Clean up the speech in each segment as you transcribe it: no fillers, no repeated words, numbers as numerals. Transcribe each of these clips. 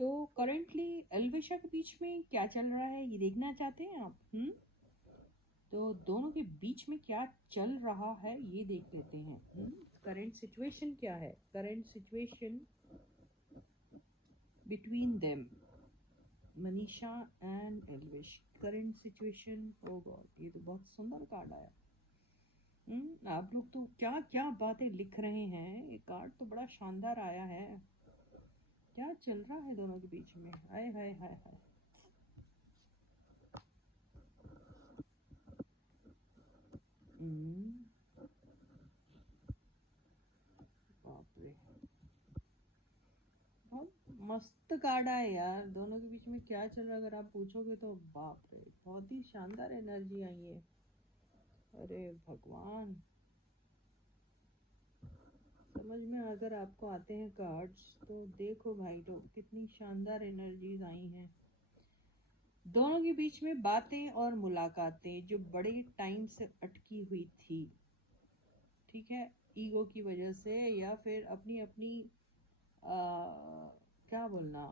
तो करेंटली एल्विशा के बीच में क्या चल रहा है ये देखना चाहते हैं आप? तो दोनों के बीच में क्या चल रहा है ये देख लेते हैं। करंट सिचुएशन क्या है? Current situation between them, Manisha and Elvish. Current situation, oh god, ये तो बहुत सुंदर कार्ड आया। आप लोग तो क्या क्या बातें लिख रहे हैं, ये कार्ड तो बड़ा शानदार आया है। क्या चल रहा है दोनों के बीच में? हाय हाय हाय हाय। बाप रे, बहुत मस्त कार्ड है यार। दोनों के बीच में क्या चल रहा है अगर आप पूछोगे तो बाप रे, बहुत ही शानदार एनर्जी आई है। अरे भगवान, समझ में अगर आपको आते हैं कार्ड्स तो देखो भाई लोग, कितनी शानदार एनर्जीज आई हैं। दोनों के बीच में बातें और मुलाकातें जो बड़े टाइम से अटकी हुई थी, ठीक है, ईगो की वजह से या फिर अपनी अपनी क्या बोलना,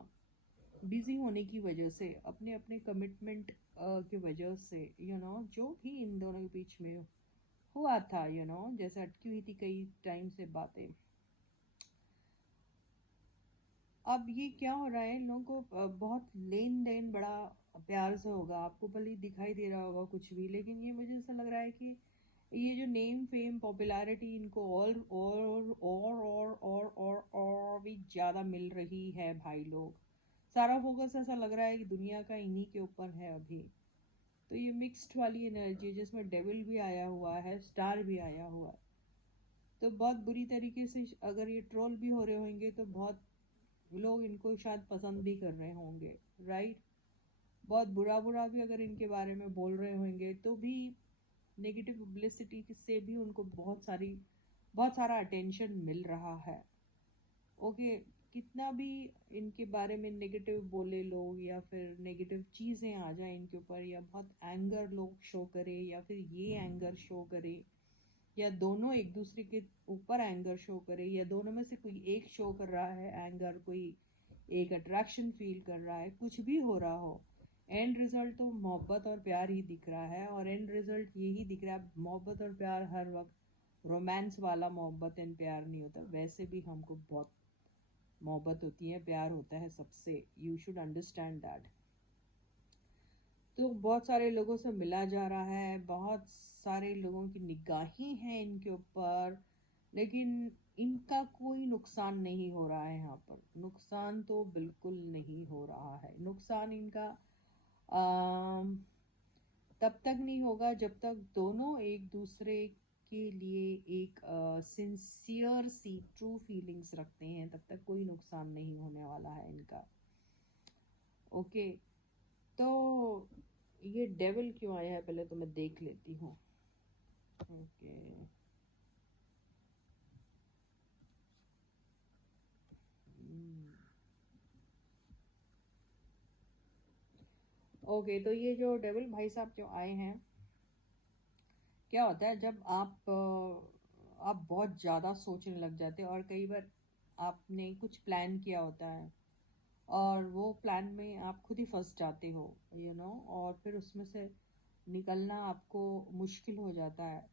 बिजी होने की वजह से, अपने अपने कमिटमेंट की वजह से, जो भी इन दोनों के बीच में हुआ था, जैसे अटकी हुई थी कई टाइम से बातें। अब ये क्या हो रहा है, इन लोगों को बहुत लेन देन बड़ा प्यार से होगा। आपको भले ही दिखाई दे रहा होगा कुछ भी, लेकिन ये मुझे ऐसा लग रहा है कि ये जो नेम फेम पॉपुलैरिटी इनको और भी ज़्यादा मिल रही है भाई लोग। सारा फोकस ऐसा लग रहा है कि दुनिया का इन्हीं के ऊपर है अभी। तो ये मिक्स्ड वाली एनर्जी है जिसमें डेविल भी आया हुआ है, स्टार भी आया हुआ है। तो बहुत बुरी तरीके से अगर ये ट्रोल भी हो रहे होंगे तो बहुत लोग इनको शायद पसंद भी कर रहे होंगे, राइट। बहुत बुरा बुरा भी अगर इनके बारे में बोल रहे होंगे तो भी नेगेटिव पब्लिसिटी से भी उनको बहुत सारा अटेंशन मिल रहा है। ओके, कितना भी इनके बारे में नेगेटिव बोले लोग या फिर नेगेटिव चीज़ें आ जाए इनके ऊपर, या बहुत एंगर लोग शो करे या फिर ये एंगर शो करे, या दोनों एक दूसरे के ऊपर एंगर शो करे, या दोनों में से कोई एक शो कर रहा है एंगर, कोई एक अट्रैक्शन फील कर रहा है, कुछ भी हो रहा हो, एंड रिजल्ट तो मोहब्बत और प्यार ही दिख रहा है। और एंड रिजल्ट यही दिख रहा है। मोहब्बत और प्यार हर वक्त रोमांस वाला मोहब्बत एंड प्यार नहीं होता। वैसे भी हमको बहुत मोहब्बत होती है, प्यार होता है सबसे। You should understand that. तो बहुत सारे लोगों से मिला जा रहा है, बहुत सारे लोगों की निगाहें हैं इनके ऊपर, लेकिन इनका कोई नुकसान नहीं हो रहा है। यहाँ पर नुकसान तो बिल्कुल नहीं हो रहा है। नुकसान इनका अम, तब तक नहीं होगा जब तक दोनों एक दूसरे के लिए एक सिंसियर सी ट्रू फीलिंग्स रखते हैं, तब तक कोई नुकसान नहीं होने वाला है इनका। ओके, तो ये डेविल क्यों आया है पहले तो मैं देख लेती हूँ। ओके, ओके, तो ये जो डेविल भाई साहब जो आए हैं, क्या होता है जब आप बहुत ज़्यादा सोचने लग जाते हैं, और कई बार आपने कुछ प्लान किया होता है और वो प्लान में आप खुद ही फंस जाते हो, और फिर उसमें से निकलना आपको मुश्किल हो जाता है।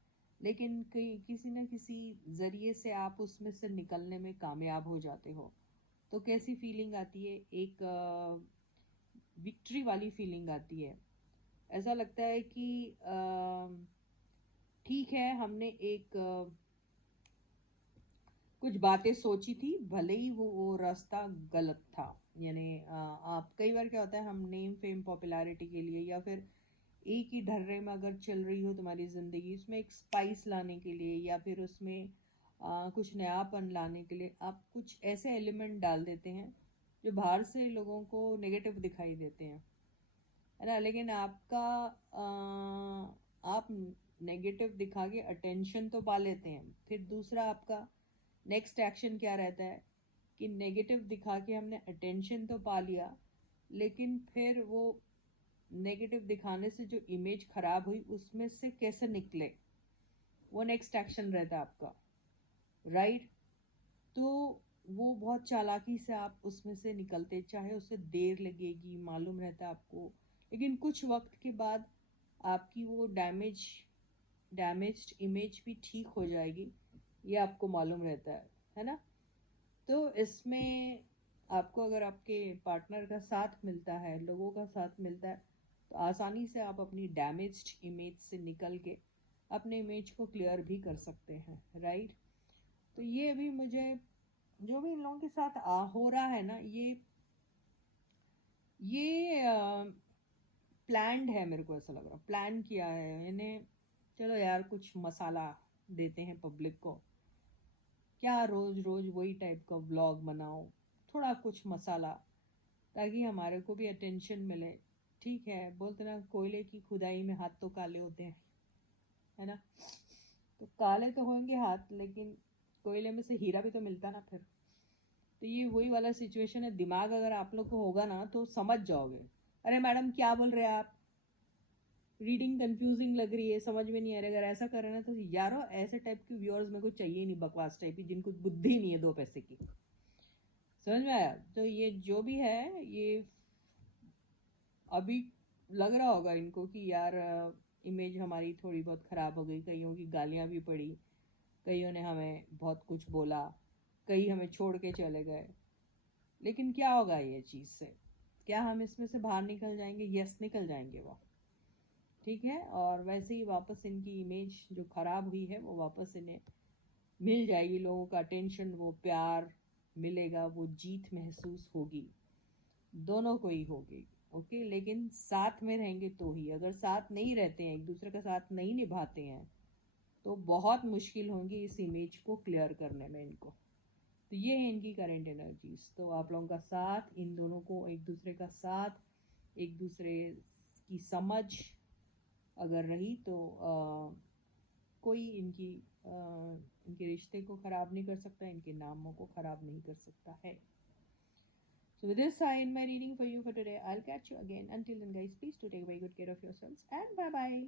लेकिन कहीं किसी न किसी ज़रिए से आप उसमें से निकलने में कामयाब हो जाते हो। तो कैसी फीलिंग आती है? एक विक्ट्री वाली फीलिंग आती है। ऐसा लगता है कि ठीक है, हमने एक कुछ बातें सोची थी, भले ही वो रास्ता गलत था। यानी आप कई बार क्या होता है, हम नेम फेम पॉपुलैरिटी के लिए या फिर एक ही ढर्रे में अगर चल रही हो तुम्हारी ज़िंदगी, उसमें एक स्पाइस लाने के लिए या फिर उसमें कुछ नयापन लाने के लिए आप कुछ ऐसे एलिमेंट डाल देते हैं जो बाहर से लोगों को नेगेटिव दिखाई देते हैं, है ना। लेकिन आप नेगेटिव दिखा के अटेंशन तो पा लेते हैं। फिर दूसरा आपका नेक्स्ट एक्शन क्या रहता है कि नेगेटिव दिखा के हमने अटेंशन तो पा लिया, लेकिन फिर वो नेगेटिव दिखाने से जो इमेज खराब हुई उसमें से कैसे निकले, वो नेक्स्ट एक्शन रहता है आपका, राइट। तो वो बहुत चालाकी से आप उसमें से निकलते, चाहे उससे देर लगेगी, मालूम रहता है आपको, लेकिन कुछ वक्त के बाद आपकी वो डैमेज्ड इमेज भी ठीक हो जाएगी, ये आपको मालूम रहता है ना। तो इसमें आपको अगर आपके पार्टनर का साथ मिलता है, लोगों का साथ मिलता है, तो आसानी से आप अपनी डैमेज्ड इमेज से निकल के अपने इमेज को क्लियर भी कर सकते हैं, राइट। तो ये भी मुझे, जो भी इन लोगों के साथ हो रहा है ना, ये प्लान्ड है, मेरे को ऐसा लग रहा, प्लान किया है इन्हें। चलो यार, कुछ मसाला देते हैं पब्लिक को, क्या रोज रोज वही टाइप का व्लॉग बनाओ, थोड़ा कुछ मसाला, ताकि हमारे को भी अटेंशन मिले। ठीक है, बोलते ना, कोयले की खुदाई में हाथ तो काले होते हैं, है ना। तो काले तो होंगे हाथ, लेकिन कोयले में से हीरा भी तो मिलता ना फिर। तो ये वही वाला सिचुएशन है, दिमाग अगर आप लोग को होगा ना तो समझ जाओगे। अरे मैडम क्या बोल रहे हैं आप, रीडिंग कंफ्यूजिंग लग रही है, समझ में नहीं आ रहा। अगर ऐसा कर रहे हैं तो यारो, ऐसे टाइप के व्यूअर्स मेरे को चाहिए नहीं, बकवास टाइप की, जिनको बुद्धि नहीं है दो पैसे की। समझ में आया। तो ये जो भी है, ये अभी लग रहा होगा इनको कि यार इमेज हमारी थोड़ी बहुत ख़राब हो गई, कईयों की गालियाँ भी पड़ी, कईयों ने हमें बहुत कुछ बोला, कई हमें छोड़ के चले गए। लेकिन क्या होगा ये चीज़ से, क्या हम इसमें से बाहर निकल जाएंगे? यस, निकल जाएंगे वो, ठीक है। और वैसे ही वापस इनकी इमेज जो ख़राब हुई है वो वापस इन्हें मिल जाएगी, लोगों का अटेंशन, वो प्यार मिलेगा, वो जीत महसूस होगी, दोनों को ही होगी। ओके, लेकिन साथ में रहेंगे तो ही, अगर साथ नहीं रहते हैं, एक दूसरे का साथ नहीं निभाते हैं, तो बहुत मुश्किल होंगी इस इमेज को क्लियर करने में इनको। तो ये है इनकी करंट एनर्जीज। तो आप लोगों का साथ, इन दोनों को एक दूसरे का साथ, एक दूसरे की समझ अगर रही तो कोई इनके रिश्ते को ख़राब नहीं कर सकता, इनके नामों को ख़राब नहीं कर सकता है। So with this, I end my reading for you for today. I'll catch you again. Until then, guys, please do take very good care of yourselves and bye bye.